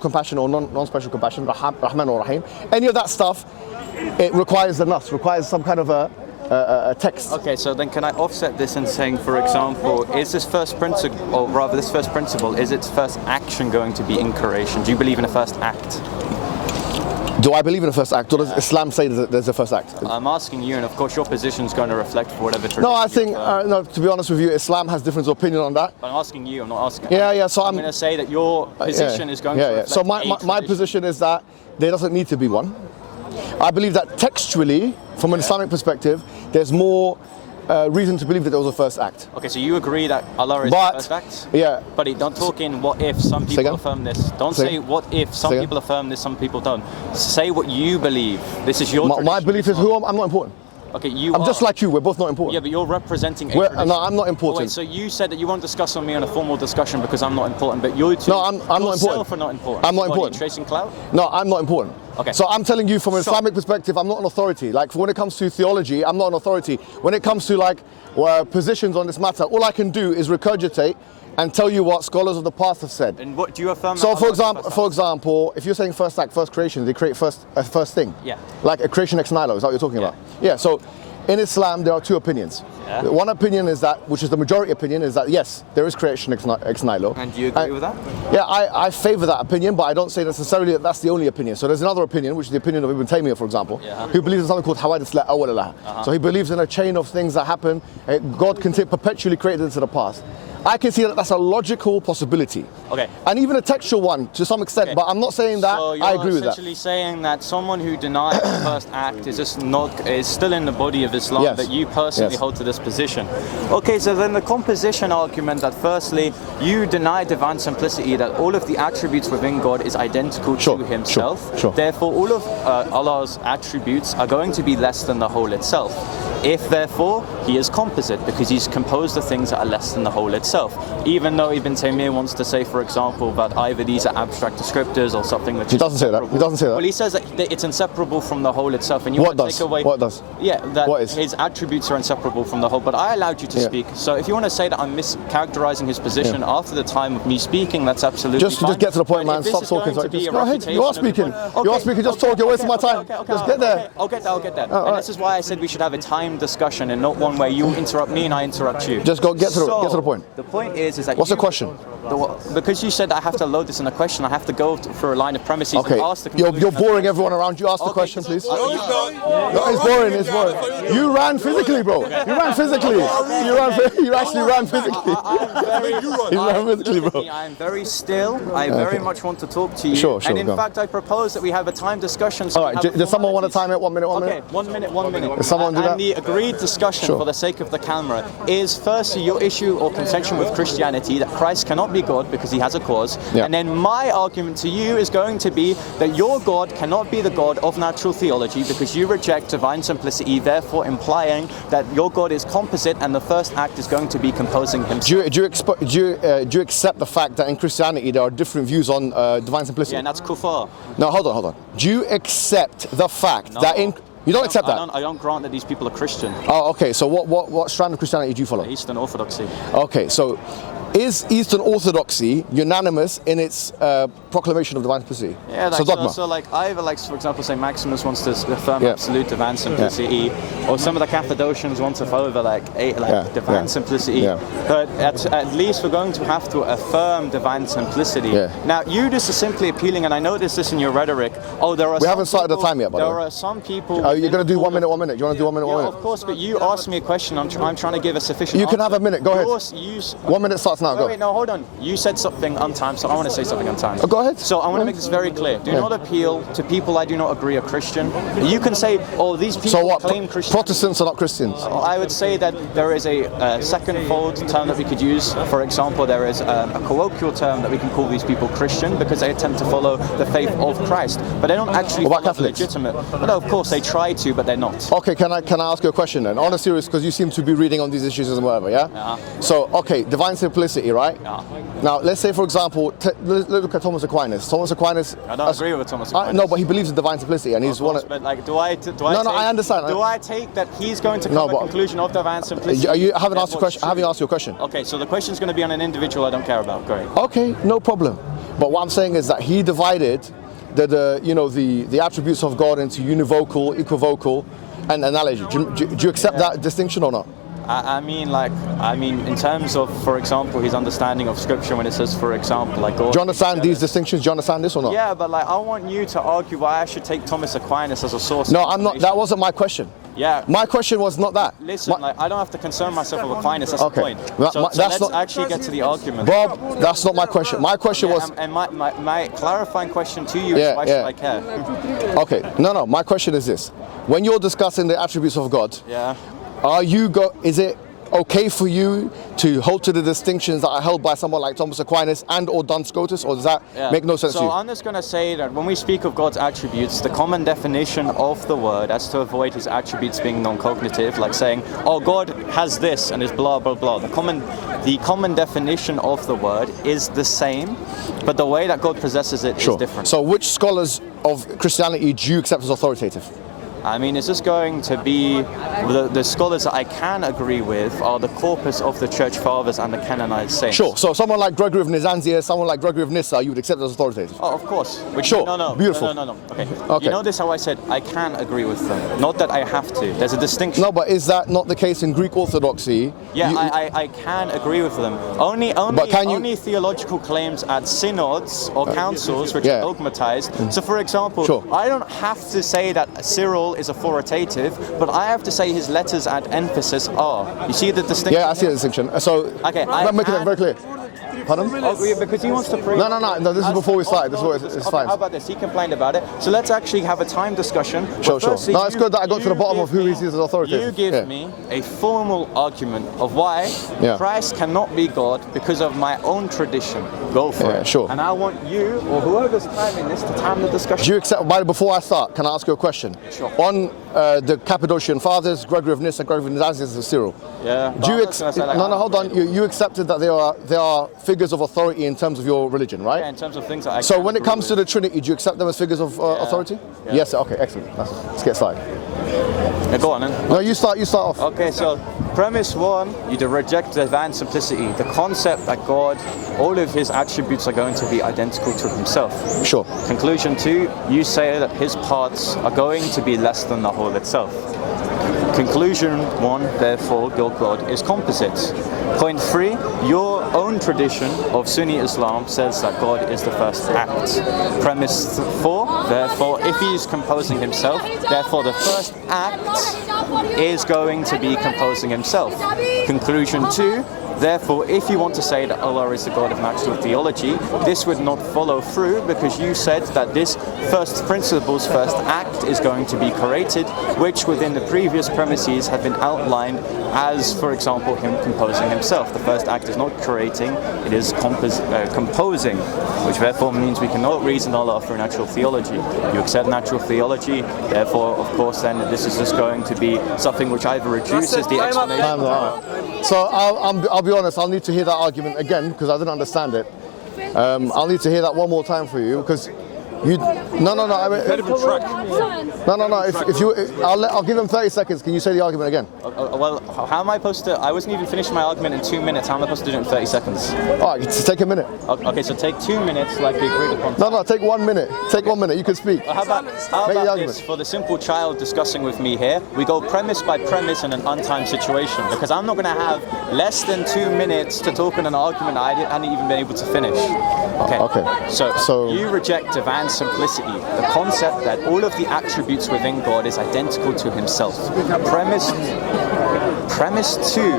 compassion or non-special compassion, Rahman or Rahim, any of that stuff, it requires the nas, requires some kind of a text. Okay, so then can I offset this in saying, for example, is this first principle, or rather this first principle, is its first action going to be in creation? Do you believe in a first act? Do I believe in the first act, or does Islam say that there's a first act? I'm asking you, and of course your position is going to reflect for whatever tradition. No, I think, no, to be honest with you, Islam has different opinion on that. But I'm asking you, I'm not asking. Yeah, so I'm going to say that your position is going to reflect So my position is that there doesn't need to be one. I believe that textually, from an Islamic perspective, there's more reason to believe that there was a first act. Okay, so you agree that Allah is the first act? Yeah. But don't talk in what if some people affirm this. Don't say what if some people affirm this, some people don't. Say what you believe. This is your My belief is who I'm not important. Okay, I'm just like you, we're both not important. Yeah, but you're representing a tradition. No, I'm not important. Oh, wait, so you said that you won't discuss on me on a formal discussion because I'm not important, but you two, no, I'm not important. Are not important. I'm not important. Are you chasing clout? No, I'm not important. Okay. So I'm telling you from an Islamic perspective, I'm not an authority. Like when it comes to theology, I'm not an authority. When it comes to like positions on this matter, all I can do is regurgitate and tell you what scholars of the past have said. And what do you affirm? So for example, if you're saying first act, first creation, they create first thing. Yeah. Like a creation ex nihilo, is that what you're talking about? Yeah. So in Islam, there are two opinions. Yeah. One opinion is that, which is the majority opinion, is that yes, there is creation ex nihilo. And do you agree with that? Yeah, I favor that opinion, but I don't say necessarily that that's the only opinion. So there's another opinion, which is the opinion of Ibn Taymiyyah, for example, who believes in something called hawadith la awwala laha. So he believes in a chain of things that happen. God can perpetually create into the past. I can see that that's a logical possibility. Okay. And even a textual one to some extent, but I'm not saying that I agree with that. So you're essentially saying that someone who denies the first act is still in the body of Islam, but you personally hold to this position. Okay, so then the composition argument that firstly, you deny divine simplicity, that all of the attributes within God is identical to himself. Sure. Therefore, all of Allah's attributes are going to be less than the whole itself. If therefore he is composite, because he's composed of things that are less than the whole itself. Even though Ibn Taymiyyah wants to say, for example, that either these are abstract descriptors or something that he doesn't say that. He doesn't say that. Well, he says that it's inseparable from the whole itself, and you want to take away. What does? Yeah, that his attributes are inseparable from the whole. But I allowed you to speak, so if you want to say that I'm mischaracterizing his position after the time of me speaking, that's absolutely fine. Just get to the point, man. Stop talking. Go ahead. You are speaking. You are speaking. Just talk. You're wasting my time. Just get there. I'll get there. And this is why I said we should have a timed discussion and not one where you interrupt me and I interrupt you. Just get to the point. The point is that what's the question? Because you said I have to load this in a question, I have to go for a line of premises and ask the conclusion. You're boring everyone around you. Ask the question, please. No, it's boring. It's boring. You ran physically, bro. You ran physically. You actually ran physically. You ran physically, bro. I'm very still. I very much want to talk to you. Sure. And in fact, I propose that we have a time discussion. All right. Does someone want to time it? 1 minute. Okay. 1 minute. Does someone do that? And the agreed discussion for the sake of the camera is firstly your issue or contention with Christianity that Christ cannot be God because he has a cause. Yeah. And then my argument to you is going to be that your God cannot be the God of natural theology because you reject divine simplicity, therefore implying that your God is composite and the first act is going to be composing himself. Do you accept the fact that in Christianity there are different views on divine simplicity? Yeah, and that's kufar. No, hold on. Do you accept the fact that in... You don't accept that? I don't grant that these people are Christian. Oh, okay. So what strand of Christianity do you follow? Eastern Orthodoxy. Okay, so is Eastern Orthodoxy unanimous in its proclamation of divine simplicity? Yeah, like, so either for example, say Maximus wants to affirm absolute divine simplicity, or some of the Cappadocians want to follow divine simplicity. But at least we're going to have to affirm divine simplicity. Now, you just are simply appealing, and I noticed this in your rhetoric. We haven't started the time yet, by the way. There are some people. You're going to do 1 minute. Do you want to do 1 minute? Yeah, of course. But you asked me a question. I'm trying to give a sufficient. You can have a minute. Go ahead. 1 minute starts now. Go. Wait, no, hold on. You said something untimed, so I want to say something untimed. Go ahead. So I want to make this very clear. Do not appeal to people I do not agree are Christian. You can say, these people claim Christian. Protestants are not Christians. I would say that there is a second-fold term that we could use. For example, there is a colloquial term that we can call these people Christian because they attempt to follow the faith of Christ, but they don't actually follow Catholics? Legitimate. But no, of course they try to, but they're not. Okay, can I ask you a question then? On a serious, because you seem to be reading on these issues and whatever, yeah? So, okay, divine simplicity, right? Now, let's say, for example, let's look at Thomas Aquinas. Thomas Aquinas... I don't agree with Thomas Aquinas. No, but he believes in divine simplicity, and he's one of... But do I I understand. Do I take that he's going to come to the conclusion of divine simplicity? I haven't asked you a question. Okay, so the question's going to be on an individual I don't care about. Great. Okay, no problem. But what I'm saying is that he divided the attributes of God into univocal, equivocal, and analogy. Do you accept that distinction or not? I mean, in terms of, for example, his understanding of Scripture when it says, for example, like God. Do you understand these distinctions? Do you understand this or not? Yeah, but like, I want you to argue why I should take Thomas Aquinas as a source. No, I'm not. That wasn't my question. Yeah. My question was not that. Listen, I don't have to concern myself with Aquinas. That's the point. So let's actually get to the argument. Bob, that's not my question. My question was. And my clarifying question to you is why should I care? Okay. No. My question is this: when you're discussing the attributes of God, is it okay for you to hold to the distinctions that are held by someone like Thomas Aquinas and or Duns Scotus, or does that make no sense to you? So I'm just going to say that when we speak of God's attributes, the common definition of the word, as to avoid his attributes being non-cognitive, like saying, oh, God has this and is blah, blah, blah. The common definition of the word is the same, but the way that God possesses it is different. So which scholars of Christianity do you accept as authoritative? I mean, it's just going to be the scholars that I can agree with are the corpus of the Church Fathers and the canonized saints. Sure. So someone like Gregory of Nazianzus, someone like Gregory of Nyssa, you would accept as authoritative? Oh, of course. No. Beautiful. No. Okay. You notice how I said I can agree with them, not that I have to. There's a distinction. No, but is that not the case in Greek Orthodoxy? Yeah, I can agree with them. Only theological claims at synods or councils which are dogmatized. So, for example, I don't have to say that Cyril is authoritative, but I have to say his letters add emphasis are. You see the distinction? Yeah, I see the distinction. So, I'm making it very clear. Pardon? Oh, yeah, because he wants to pray. No, this is before we start. It's fine. How about this? He complained about it. So let's actually have a time discussion. Sure. No, it's good that I got to the bottom of who he sees as authoritative. You give me a formal argument of why Christ cannot be God because of my own tradition. Go for it. Sure. And I want you, or whoever's timing this, to time the discussion. Do you accept, before I start, can I ask you a question? Sure. On the Cappadocian Fathers, Gregory of Nyssa, Gregory of Nazianzus, and Cyril. Yeah. Do you hold on. You accepted that they are figures of authority in terms of your religion, right? Yeah, in terms of things that I So when it comes to the Trinity, do you accept them as figures of authority? Yeah. Yes. Okay. Excellent. Let's get started. Yeah, go on then. No, you start off. Okay, so premise one, you reject divine simplicity, the concept that God, all of his attributes are going to be identical to himself. Sure. Conclusion two, you say that his parts are going to be less than the whole itself. Conclusion one, therefore, your God is composite. Point three, your own tradition of Sunni Islam says that God is the first act. Premise four, therefore, if he is composing himself, therefore the first act is going to be composing himself. Conclusion two, therefore, if you want to say that Allah is the God of natural theology, this would not follow through because you said that this first principle's first act is going to be created, which within the previous premises have been outlined as, for example, him composing himself. The first act is not creating, it is composing, which therefore means we cannot reason Allah through natural theology. You accept natural theology, therefore, of course, then this is just going to be something which either reduces the explanation. So I'll be honest, I'll need to hear that argument again because I didn't understand it. I'll need to hear that one more time for you because you. No. I'll give him 30 seconds. Can you say the argument again? Well, how am I supposed to? I wasn't even finished my argument in 2 minutes. How am I supposed to do it in 30 seconds? All right, take a minute. Okay, so take 2 minutes, like we agreed upon. No, take 1 minute. Take 1 minute. You can speak. How about this? For the simple child discussing with me here, we go premise by premise in an untimed situation because I'm not going to have less than 2 minutes to talk in an argument I hadn't even been able to finish. Okay. So you reject divine simplicity, the concept that all of the attributes within God is identical to himself. Premise two,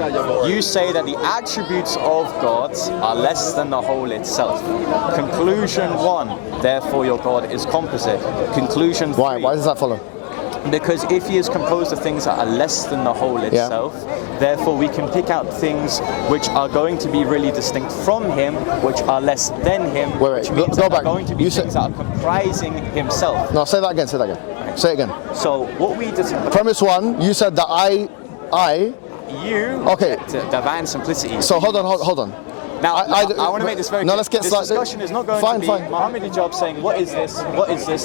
you say that the attributes of God are less than the whole itself. Conclusion one, therefore your God is composite. Conclusion three. Why does that follow? Because if he is composed of things that are less than the whole itself, therefore we can pick out things which are going to be really distinct from him, which are less than him, which means that are going to be things that are comprising himself. No, say that again. Okay. Say it again. So what we did. Premise one, you said that you okay. divine simplicity. So hold on. Now, I want to make this very clear. Let's get this discussion is not going to be Mohammed Hijab saying, what is this,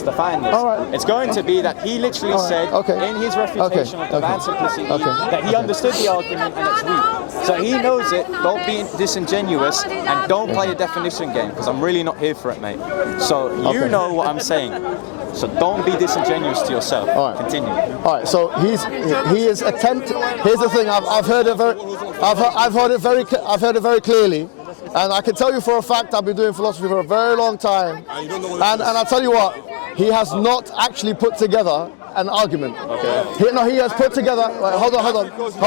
define this. Right. It's going to be that he literally said in his refutation of divine simplicity that he understood the argument and it's weak. So he knows it, don't be disingenuous and don't play a definition game, because I'm really not here for it, mate. So you know what I'm saying. So don't be disingenuous to yourself. All right. Continue. All right. So he is attempting. Here's the thing. I've heard it very clearly, and I can tell you for a fact I've been doing philosophy for a very long time. And I'll tell you what, he has not actually put together an argument. Okay. He has put together. Hold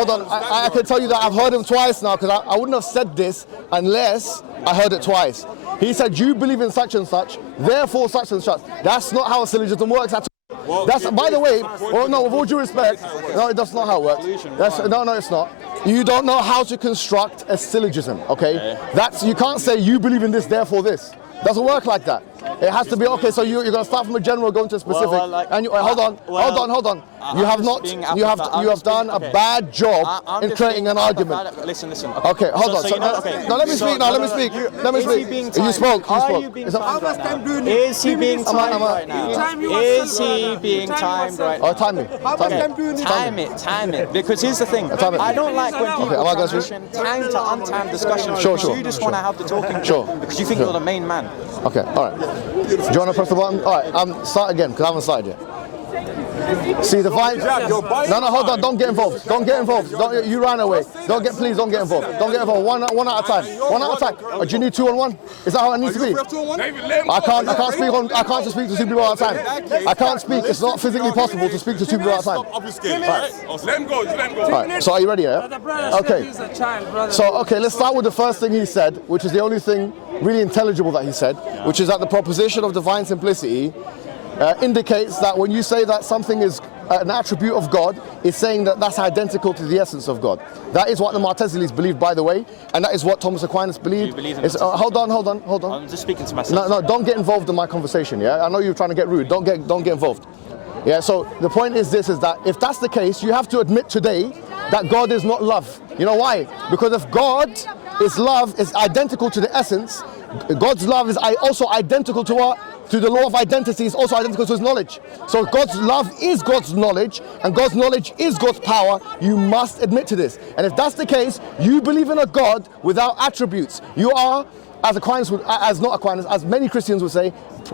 on. I can tell you that I've heard him twice now, because I wouldn't have said this unless I heard it twice. He said, you believe in such and such, therefore such and such. That's not how a syllogism works at all. That's, by the way, with all due respect, no, that's not how it works. No, it's not. You don't know how to construct a syllogism, okay? You can't say you believe in this, therefore this. Doesn't work like that. It has to be, okay, so you're going to start from a general, going to a specific, and hold on. You have done a bad job in creating an argument. Listen. Okay, hold on. Let me speak. You spoke. Is he being timed right now? Is he being timed right now? Oh, time me. Time it. Because here's the thing. I don't like when people transition time to untimed discussion. Sure. You just want to have the talking because you think you're the main man. Okay, all right. Do you want to press the button? All right, start again, because I haven't started yet. See, the vine... No, hold on, don't get involved. You ran away. Please don't get involved. Don't get involved. One at a time. Or do you need 2 on 1? Is that how it needs to be? I can't speak to 2 people at a time. I can't speak. It's not physically possible to speak to 2 people at a time. Let him go. All right, so are you ready, yeah? Okay. So, let's start with the first thing he said, which is the only thing really intelligible that he said, which is that the proposition of divine simplicity indicates that when you say that something is an attribute of God, it's saying that that's identical to the essence of God. That is what the Mu'tazilis believe, by the way, and that is what Thomas Aquinas believed. Hold on. I'm just speaking to myself. No, don't get involved in my conversation, yeah? I know you're trying to get rude. Don't get involved. Yeah, so the point is that if that's the case, you have to admit today that God is not love. You know why? Because if God is love, is identical to the essence, God's love is also identical to what? To the law of identity, is also identical to his knowledge. So God's love is God's knowledge, and God's knowledge is God's power. You must admit to this. And if that's the case, you believe in a God without attributes. You are, as many Christians would say,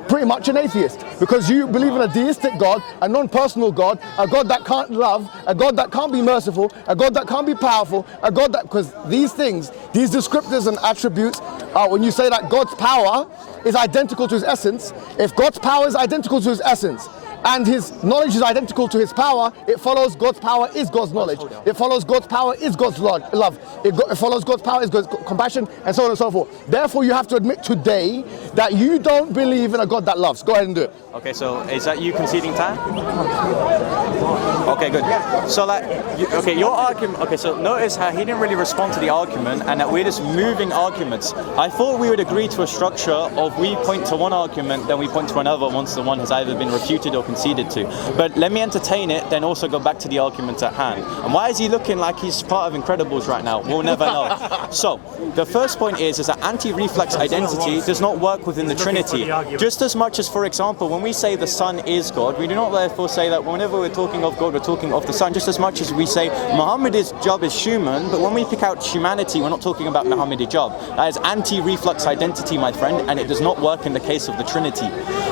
pretty much an atheist, because you believe in a deistic God, a non-personal God, a God that can't love, a God that can't be merciful, a God that can't be powerful, a God that, because these things, these descriptors and attributes, when you say that God's power is identical to his essence, if God's power is identical to his essence, and his knowledge is identical to his power, it follows God's power is God's knowledge. It follows God's power is God's love. It follows God's power is God's compassion, and so on and so forth. Therefore, you have to admit today that you don't believe in a God that loves. Go ahead and do it. Okay, so is that you conceding time? Okay, good. So your argument, so notice how he didn't really respond to the argument and that we're just moving arguments. I thought we would agree to a structure of we point to one argument, then we point to another once the one has either been refuted or conceded to. But let me entertain it, then also go back to the argument at hand. And why is he looking like he's part of Incredibles right now? We'll never know. So, the first point is that anti-reflex identity does not work within the Trinity. Just as much as, for example, when we say the Son is God, we do not therefore say that whenever we're talking of God, we're talking of the Son, just as much as we say Muhammad Hijab is human, but when we pick out humanity, we're not talking about Muhammad Hijab. That is anti-reflex identity, my friend, and it does not work in the case of the Trinity.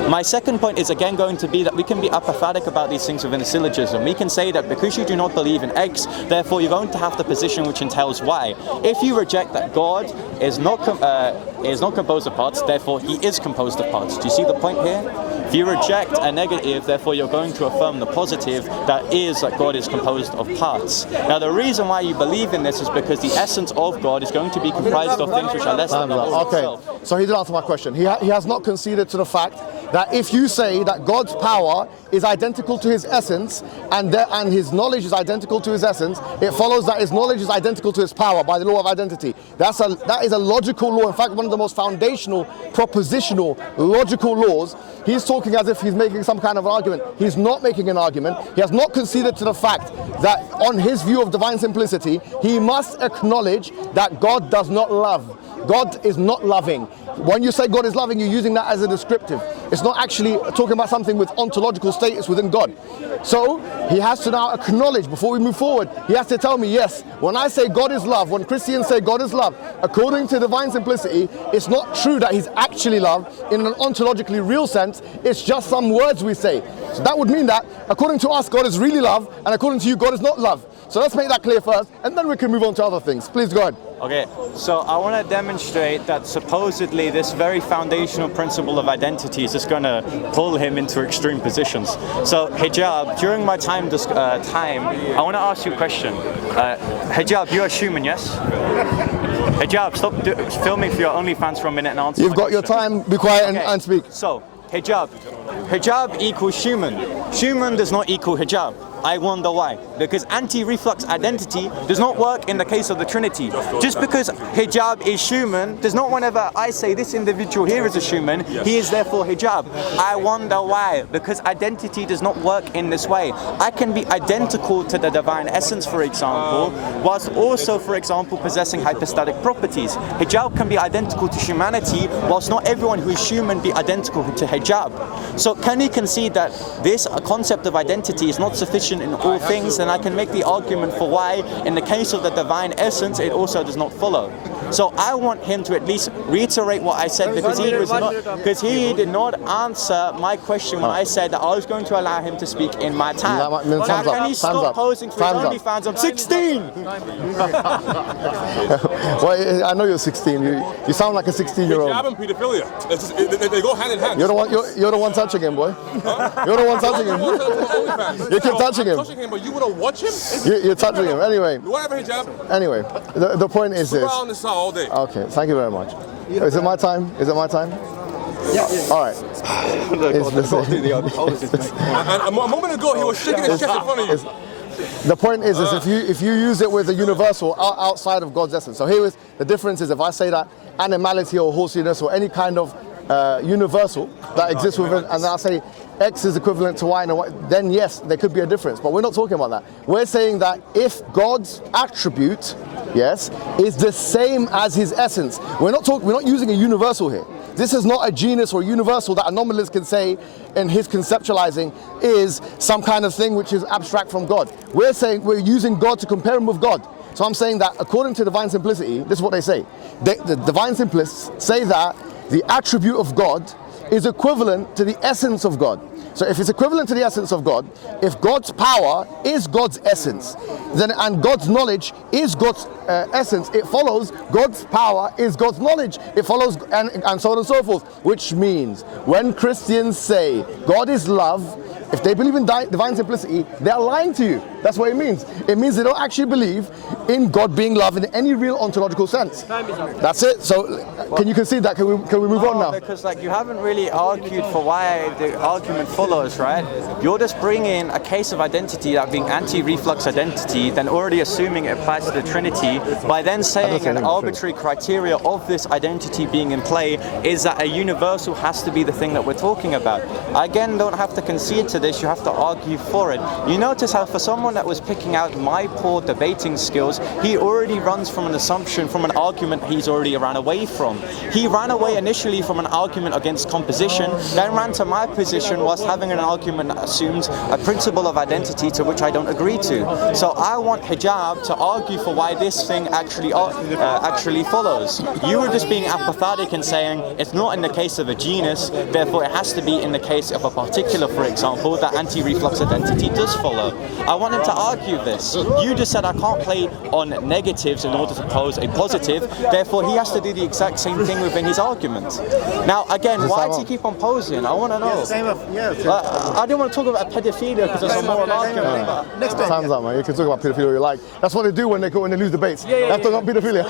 My second point is again going to be that we can be apathetic about these things within a syllogism. We can say that because you do not believe in X, therefore you're going to have the position which entails Y. If you reject that God is not composed of parts, therefore he is composed of parts. Do you see the point here? If you reject a negative, therefore you're going to affirm the positive, that is that God is composed of parts. Now the reason why you believe in this is because the essence of God is going to be comprised of things which are less than the whole itself. So he did answer my question. He has not conceded to the fact that if you say that God's power is identical to his essence and his knowledge is identical to his essence, it follows that his knowledge is identical to his power by the law of identity. That is a logical law. In fact, one of the most foundational, propositional, logical laws. He's talking as if he's making some kind of an argument. He's not making an argument. He has not conceded to the fact that on his view of divine simplicity, he must acknowledge that God does not love. God is not loving. When you say God is loving, you're using that as a descriptive. It's not actually talking about something with ontological status within God. So he has to now acknowledge, before we move forward, he has to tell me, yes, when I say God is love, when Christians say God is love, according to divine simplicity, it's not true that he's actually love in an ontologically real sense. It's just some words we say. So that would mean that according to us, God is really love, and according to you, God is not love. So let's make that clear first, and then we can move on to other things. Please go ahead. Okay, so I want to demonstrate that supposedly this very foundational principle of identity is just going to pull him into extreme positions. So Hijab, during my time, I want to ask you a question. Hijab, you're a human, yes? Hijab, stop filming for your OnlyFans for a minute and answer. You've got your time, be quiet and speak. So, Hijab equals human. Human does not equal hijab. I wonder why. Because anti-reflux identity does not work in the case of the Trinity. Just because hijab is human does not, whenever I say this individual here is a human, he is therefore hijab. I wonder why. Because identity does not work in this way. I can be identical to the divine essence, for example, whilst also, for example, possessing hypostatic properties. Hijab can be identical to humanity, whilst not everyone who is human be identical to hijab. So can you concede that this concept of identity is not sufficient in all things? Then I can make the argument for why, in the case of the divine essence, it also does not follow. So I want him to at least reiterate what I said, because he did not answer my question when I said that I was going to allow him to speak in my time. Now can he stop posing for his OnlyFans? I'm 16! Well, I know you're 16. You sound like a 16-year-old. Hijab and pedophilia. They go hand in hand. You're the one touching him, boy. You're the one touching him. You keep touching him. But you want to watch him? You're touching him. Anyway. Whatever, hijab. Anyway, the point is this. All day. Okay, thank you very much. Is it my time? Is it my time? Yeah. All right. A moment ago, he was shaking his chest in front of you. The point is if you use it with a universal outside of God's essence. So here is the difference: is if I say that animality or horsiness or any kind of universal that exists within, and then I say X is equivalent to Y, and Y, then yes, there could be a difference. But we're not talking about that. We're saying that if God's attribute, yes, is the same as his essence, we're not using a universal here. This is not a genus or universal that a nominalist can say in his conceptualizing is some kind of thing which is abstract from God. We're saying we're using God to compare him with God. So I'm saying that according to divine simplicity, this is what they say. The divine simplists say that the attribute of God is equivalent to the essence of God. So if it's equivalent to the essence of God, if God's power is God's essence, then and God's knowledge is God's essence, it follows God's power is God's knowledge. It follows and so on and so forth. Which means when Christians say God is love, if they believe in divine simplicity, they're lying to you. That's what it means. It means they don't actually believe in God being love in any real ontological sense. That's it. So can you concede that? Can we move on now? Because you haven't really argued for why the argument follows, right? You're just bringing a case of identity, that being anti-reflux identity, then already assuming it applies to the Trinity, by then saying an arbitrary criteria of this identity being in play is that a universal has to be the thing that we're talking about. I again don't have to concede to this, you have to argue for it. You notice how for someone that was picking out my poor debating skills, he already runs from an assumption, from an argument he's already ran away from. He ran away initially from an argument against composition, then ran to my position whilst having an argument that assumes a principle of identity to which I don't agree to. So I want Hijab to argue for why this thing actually follows. You were just being apathetic and saying it's not in the case of a genus, therefore it has to be in the case of a particular, for example, that anti-reflux identity does follow. I want him to argue this. You just said I can't play on negatives in order to pose a positive, therefore he has to do the exact same thing within his argument. Now again, why does he keep on posing? I want to know. I didn't want to talk about pedophilia because it's a moral argument. Next time. Time's up, man. You can talk about pedophilia you like. That's what they do when they lose debates. They have to talk about pedophilia.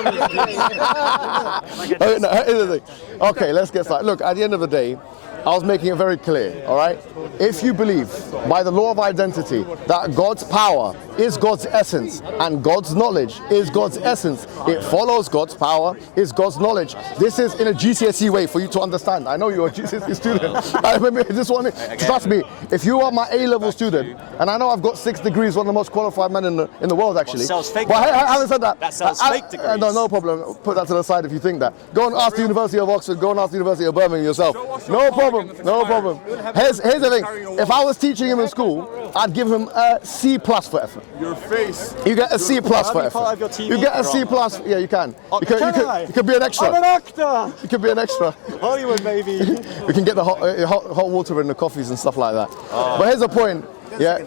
Okay, let's get started. Look, at the end of the day, I was making it very clear, all right? If you believe by the law of identity that God's power is God's essence and God's knowledge is God's essence, it follows God's power is God's knowledge. This is in a GCSE way for you to understand. I know you're a GCSE student. I remember this one. Trust me, if you are my A-level student, and I know I've got 6 degrees, one of the most qualified men in the world, actually. Sells fake but degrees. having said that, That sells fake degrees. No problem. Put that to the side if you think that. Go and ask the University of Oxford. Go and ask the University of Birmingham yourself. No problem. No problem. Here's the thing. If I was teaching him in school, I'd give him a C+ for effort. Your face. You get a C+ for effort. You get a C+. Yeah, you can. You could be an extra. I'm an actor. You could be an extra. Hollywood, baby. We can get the hot water in the coffees and stuff like that. But here's the point. Yeah,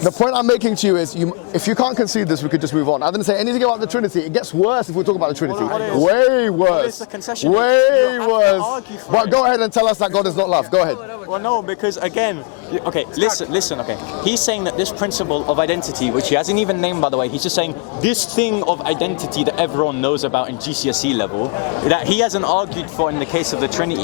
the point I'm making to you is, if you can't concede this, we could just move on. I didn't say anything about the Trinity. It gets worse if we talk about the Trinity. Way worse. Way worse. But go ahead and tell us that God is not love. Go ahead. Well, no, because again, okay, listen, okay. He's saying that this principle of identity, which he hasn't even named, by the way, he's just saying this thing of identity that everyone knows about in GCSE level, that he hasn't argued for in the case of the Trinity,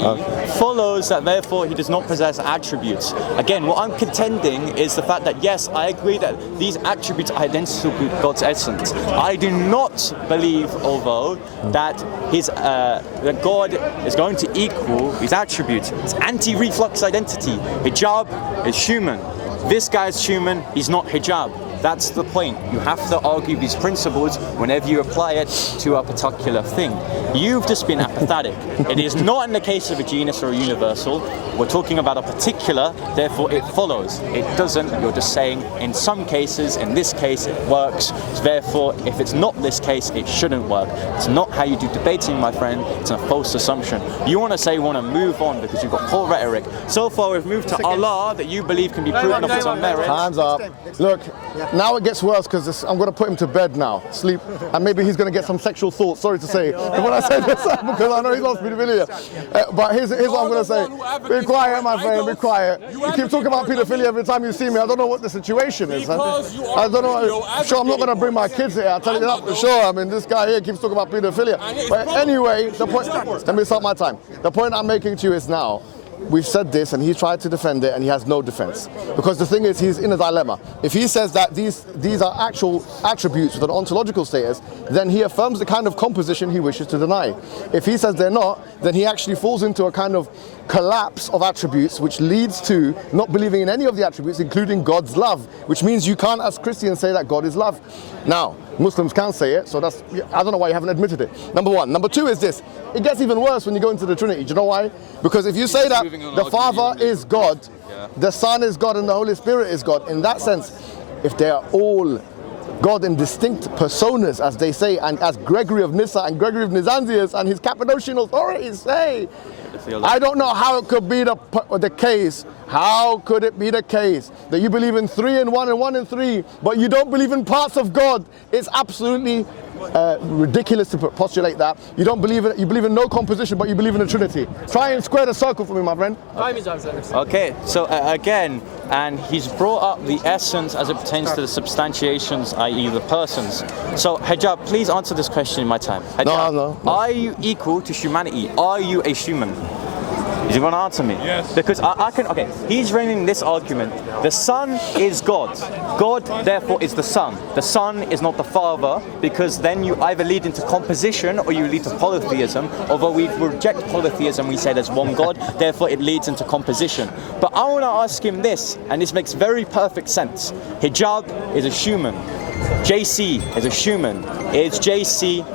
follows that therefore he does not possess attributes. Again, what I'm contending is the fact that, yes, I agree that these attributes are identical with God's essence. I do not believe, although, that that God is going to equal his attributes. It's anti-reflux identity. Hijab is human. This guy's human, he's not hijab. That's the point. You have to argue these principles whenever you apply it to a particular thing. You've just been apathetic. It is not in the case of a genus or a universal. We're talking about a particular, therefore it follows. It doesn't. You're just saying in some cases, in this case, it works. Therefore, if it's not this case, it shouldn't work. It's not how you do debating, my friend. It's a false assumption. You want to say you want to move on because you've got poor rhetoric. So far, we've moved to Allah that you believe can be proven of its own merit. Time's up. Look, now it gets worse because I'm going to put him to bed now, sleep, and maybe he's going to get some sexual thoughts. Sorry to say, when I say this, because I know he's lost pedophilia. But here's what I'm going to say. Be quiet, my friend. Be quiet. You keep talking about pedophilia every time you see me. I don't know what the situation is. I don't know. I'm sure I'm not going to bring my kids here. I'll tell you that for sure. I mean, this guy here keeps talking about pedophilia. But anyway, the point. Let me start my time. The point I'm making to you is now. We've said this and he tried to defend it and he has no defense. Because the thing is, he's in a dilemma. If he says that these are actual attributes with an ontological status, then he affirms the kind of composition he wishes to deny. If he says they're not, then he actually falls into a kind of collapse of attributes, which leads to not believing in any of the attributes, including God's love, which means you can't, as Christians, say that God is love. Now, Muslims can say it, so that's, I don't know why you haven't admitted it. Number one. Number two is this. It gets even worse when you go into the Trinity. Do you know why? Because if you say that the Father is God, the Son is God, and the Holy Spirit is God, in that sense, if they are all God in distinct personas, as they say, and as Gregory of Nyssa and Gregory of Nazianzus and his Cappadocian authorities say, I don't know how it could be the case. How could it be the case that you believe in 3 in 1 and 1 in 3, but you don't believe in parts of God? It's absolutely ridiculous to postulate that. You don't believe in, you believe in no composition, but you believe in the Trinity. Try and square the circle for me, my friend. Okay, so again, and he's brought up the essence as it pertains to the substantiations, i.e. the persons. So Hijab, please answer this question in my time. Hijab, no. Are you equal to humanity? Are you a human? Is you going to answer me? Yes. Because I can, okay, he's bringing this argument. The Son is God. God, therefore, is the Son. The Son is not the Father, because then you either lead into composition or you lead to polytheism. Although we reject polytheism, we say there's one God, therefore it leads into composition. But I want to ask him this, and this makes very perfect sense. Hijab is a human. JC is a human. Is JC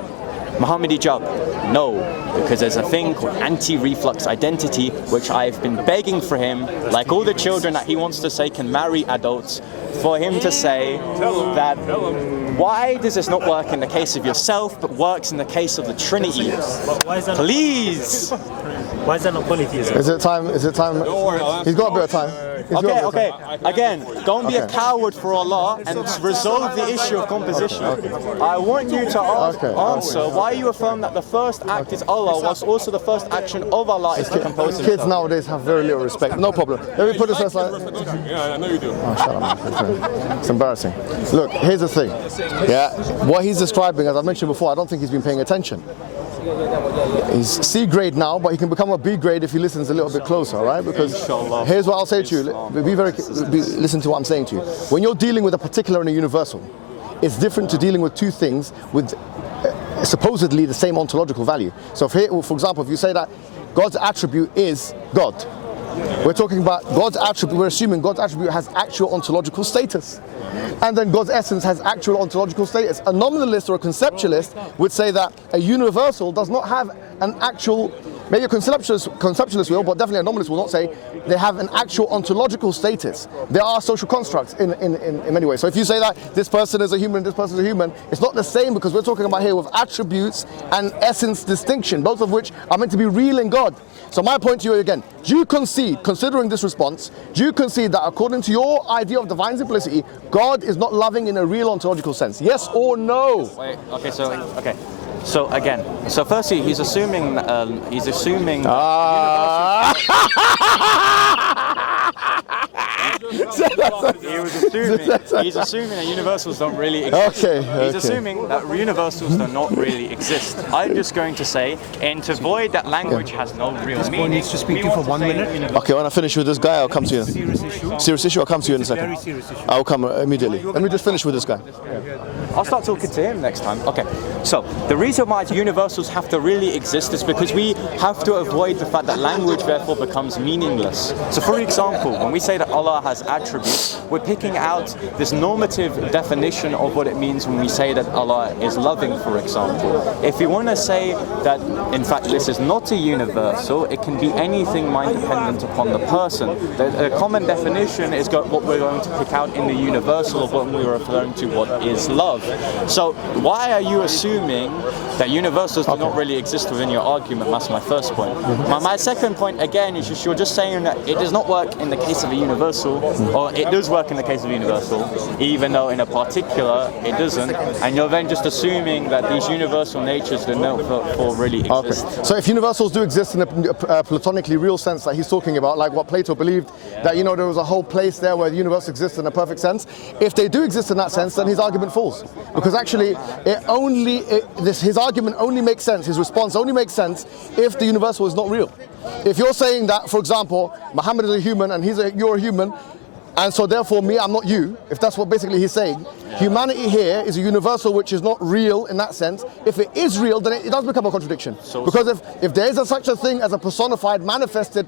Mohammed Hijab? No, because there's a thing called anti-reflux identity, which I've been begging for him, like all the children that he wants to say can marry adults, for him to say that why does this not work in the case of yourself, but works in the case of the Trinity? Please! Why is that not polytheism? Is it time? He's got a bit of time. Okay. Again, don't be a coward for Allah and resolve the issue of composition. I want you to answer why you affirm that the first act is Allah, whilst also the first action of Allah is to compose himself. Kids nowadays have very little respect. No problem. Let me put this aside. Yeah, I know you do. Oh, shut up, man. It's embarrassing. Look, here's the thing. Yeah, what he's describing, as I mentioned before, I don't think he's been paying attention. He's C grade now, but he can become a B grade if he listens a little bit closer, right? Because here's what I'll say to you. Listen to what I'm saying to you. When you're dealing with a particular and a universal, it's different to dealing with two things with supposedly the same ontological value. So, for example, if you say that God's attribute is God, we're talking about God's attribute, we're assuming God's attribute has actual ontological status. And then God's essence has actual ontological status. A nominalist or a conceptualist would say that a universal does not have an actual, maybe a conceptualist will, but definitely a nominalist will not say they have an actual ontological status. There are social constructs in many ways. So if you say that this person is a human, this person is a human, it's not the same, because we're talking about here with attributes and essence distinction, both of which are meant to be real in God. So my point to you again, do you concede, considering this response, do you concede that according to your idea of divine simplicity, God is not loving in a real ontological sense? Yes or no? Wait, okay. So again, so firstly, he's assuming. He's assuming that universals don't really exist. He's assuming that universals do not really exist. I'm just going to say, and to avoid that language has no real meaning. Needs to speak to you for 1 minute. Okay, when I finish with this guy, I'll come to you. Serious issue? I'll come to you in a second. Very serious issue. I'll come immediately. Let me just finish with this guy. I'll start talking to him next time. Okay, so the reason why universals have to really exist is because we have to avoid the fact that language therefore becomes meaningless. So for example, when we say that Allah has attributes, we're picking out this normative definition of what it means when we say that Allah is loving, for example. If we want to say that in fact this is not a universal, it can be anything mind dependent upon the person. The common definition is what we're going to pick out in the universal of what we're referring to what is love. So why are you assuming that universals do not really exist within your argument? That's my first point. My second point, again, is you're just saying that it does not work in the case of a universal, or it does work in the case of a universal, even though in a particular it doesn't, and you're then just assuming that these universal natures do not really exist. Okay. So if universals do exist in a platonically real sense that he's talking about, like what Plato believed, that there was a whole place there where the universe exists in a perfect sense, if they do exist in that sense, then his argument falls. Because actually, his argument only makes sense, his response only makes sense if the universal is not real. If you're saying that, for example, Mohammed is a human and you're a human, and so therefore me, I'm not you, if that's what basically he's saying, humanity here is a universal which is not real in that sense. If it is real, then it does become a contradiction. Because if there is such a thing as a personified, manifested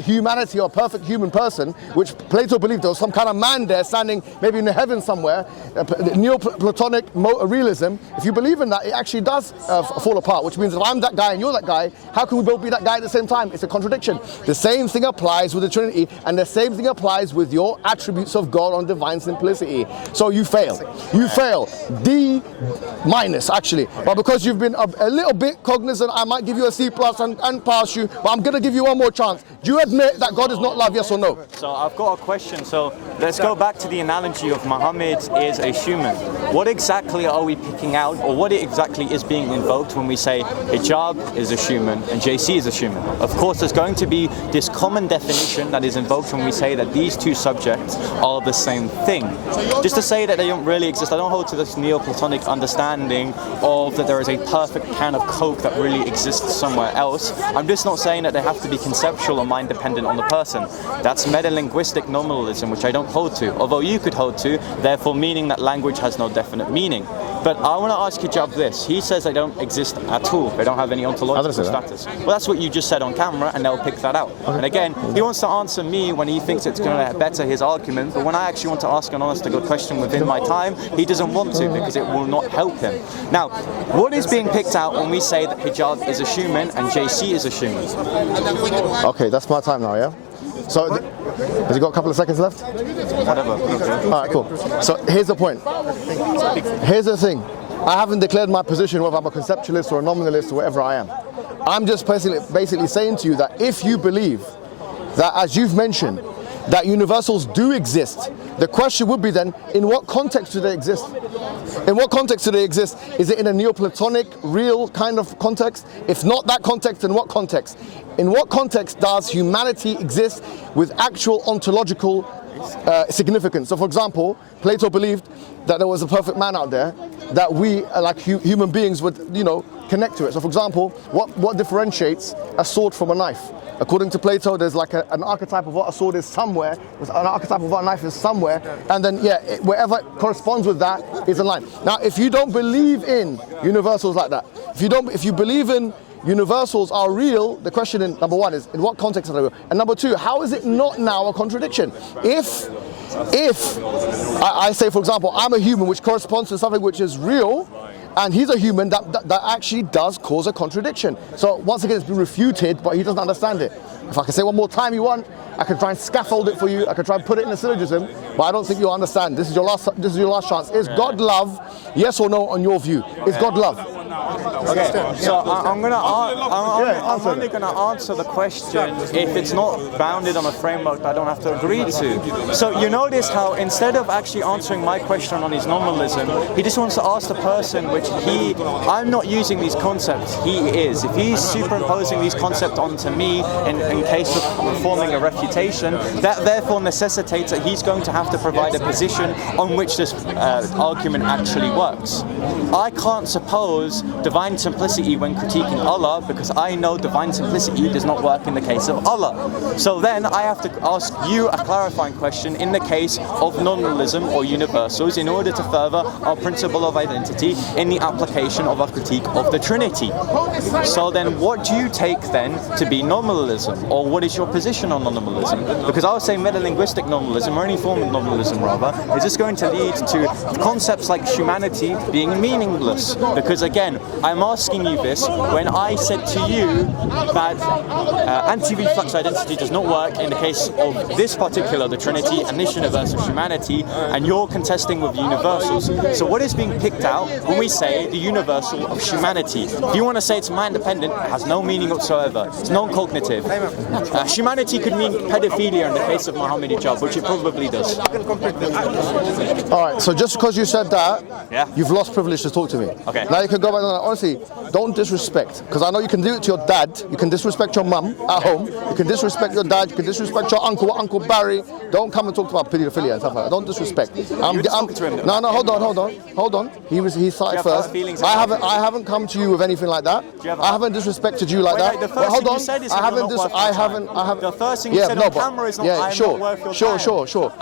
humanity or perfect human person, which Plato believed there was some kind of man there standing maybe in the heavens somewhere, Neoplatonic realism, if you believe in that, it actually does fall apart, which means if I'm that guy and you're that guy, how can we both be that guy at the same time? It's a contradiction. The same thing applies with the Trinity, and the same thing applies with your attributes of God on divine simplicity. So you fail. You fail. D- actually. But because you've been a little bit cognizant, I might give you a C+ and pass you, but I'm going to give you one more chance. Do you admit that God is not love, yes or no? So I've got a question. So let's go back to the analogy of Muhammad is a human. What exactly are we picking out, or what exactly is being invoked when we say Hijab is a human and JC is a human? Of course, there's going to be this common definition that is invoked when we say that these two subjects are the same thing. Just to say that they don't really exist, I don't hold to this Neoplatonic understanding of that there is a perfect can of Coke that really exists somewhere else. I'm just not saying that they have to be conceptual or mind dependent on the person. That's metalinguistic nominalism, which I don't hold to, although you could hold to, therefore meaning that language has no definite meaning. But I want to ask Hijab this. He says they don't exist at all. They don't have any ontological status. Well, that's what you just said on camera, and they'll pick that out. Okay. And again, he wants to answer me when he thinks it's going to better his argument, but when I actually want to ask an honest to God question within my time, he doesn't want to because it will not help him. Now, what is being picked out when we say that Hijab is a human and JC is a human? Okay, that's my time now, yeah? So, has he got a couple of seconds left? Whatever. Okay. All right, cool. So here's the point. Here's the thing. I haven't declared my position whether I'm a conceptualist or a nominalist or whatever I am. I'm just basically saying to you that if you believe that, as you've mentioned, that universals do exist, the question would be then, in what context do they exist? In what context do they exist? Is it in a Neoplatonic, real kind of context? If not that context, then what context? In what context does humanity exist with actual ontological significant. So for example, Plato believed that there was a perfect man out there that we, like human beings, would, connect to it. So for example, what differentiates a sword from a knife? According to Plato, there's like an archetype of what a sword is somewhere, an archetype of what a knife is somewhere, and then wherever corresponds with that is a line. Now, if you don't believe in universals like that, if you believe in universals are real, the question in number one is, in what context are they real? And number two, how is it not now a contradiction? If I say, for example, I'm a human, which corresponds to something which is real, and he's a human, that actually does cause a contradiction. So once again, it's been refuted, but he doesn't understand it. If I can say one more time you want, I can try and scaffold it for you, I can try and put it in a syllogism, but I don't think you'll understand. This is your last chance. Is God love? Yes or no on your view? Is God love? Okay, so I'm only going to answer the question if it's not bounded on a framework that I don't have to agree to. So you notice how instead of actually answering my question on his nominalism, he just wants to ask the person I'm not using these concepts, he is. If he's superimposing these concepts onto me in case of performing a refutation, that therefore necessitates that he's going to have to provide a position on which this argument actually works. I can't suppose divine simplicity when critiquing Allah because I know divine simplicity does not work in the case of Allah. So then I have to ask you a clarifying question in the case of nominalism or universals in order to further our principle of identity in the application of our critique of the Trinity. So then what do you take then to be nominalism, or what is your position on nominalism? Because I would say metalinguistic nominalism, or any form of nominalism rather, is just going to lead to concepts like humanity being meaningless. Because again, I'm asking you this when I said to you that anti-reflex identity does not work in the case of this particular, the Trinity, and this universe of humanity, and you're contesting with the universals. So what is being picked out when we say the universal of humanity? If you want to say it's mind-dependent, it has no meaning whatsoever. It's non-cognitive. Humanity could mean pedophilia in the case of Mohammed Hijab, which it probably does. All right, so just because you said that, you've lost privilege to talk to me. Okay. Now you can go back on that. Honestly, don't disrespect, because I know you can do it to your dad, you can disrespect your mum at home, you can disrespect your dad, you can disrespect your Uncle Barry. Don't come and talk about pedophilia and stuff like that. Don't disrespect. No, hold on. He started first. I haven't come to you with anything like that. I haven't disrespected you like that. The first thing you said is I haven't. The first thing you said on camera is not I'm not worth your time. Sure.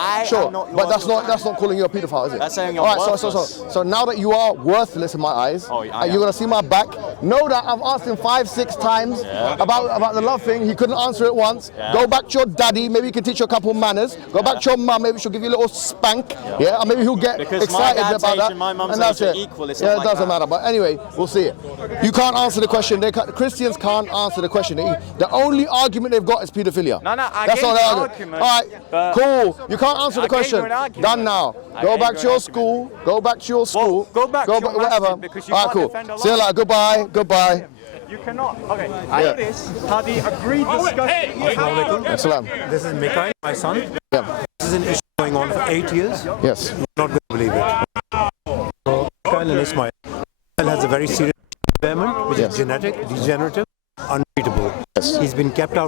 But that's not calling you a pedophile, is it? That's saying you're worthless. So now that you are worthless in my eyes, and you're gonna see my back, know that I've asked him 5-6 times about the love thing. He couldn't answer it once. Go back to your daddy. Maybe he can teach you a couple manners. Go back to your mum. Maybe she'll give you a little spank. And maybe he'll get excited about that. And that's it. Equal, it doesn't matter. But anyway, we'll see it. You can't answer the question. Christians can't answer the question. The only argument they've got is pedophilia. That's not the argument. All right, cool. You can't answer the question. Done now. Go back to your school. Go back to your school. Go back to your whatever. All right, cool. See you later. Goodbye. You cannot. Okay. I this had the agreed discussion. Excellent. This is Mikhail, my son. Yeah. This is an issue going on for 8 years. Yes. You're not going to believe it. So Mikhail and Ismail has a very serious impairment, which is genetic, degenerative, untreatable. Yes. He's been kept out